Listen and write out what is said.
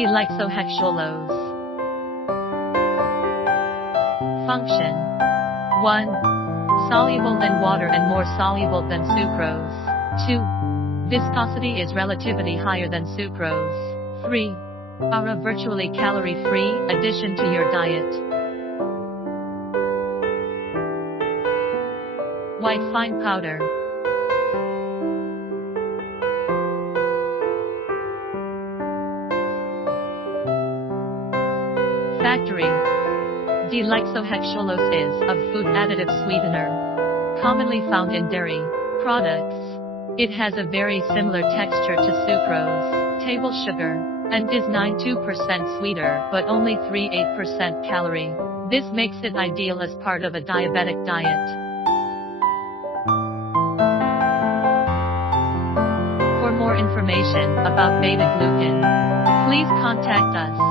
D-lyxo-Hexulose. Function 1. Soluble in water and more soluble than sucrose. 2. Viscosity is relativity higher than sucrose. 3. Are a virtually calorie-free addition to your diet. White fine powder. Factory. D-lyxo-Hexulose is a food additive sweetener, commonly found in dairy products. It has a very similar texture to sucrose, table sugar, and is 92% sweeter but only 3.8% calorie. This makes it ideal as part of a diabetic diet. For more information about beta-glucan, please contact us.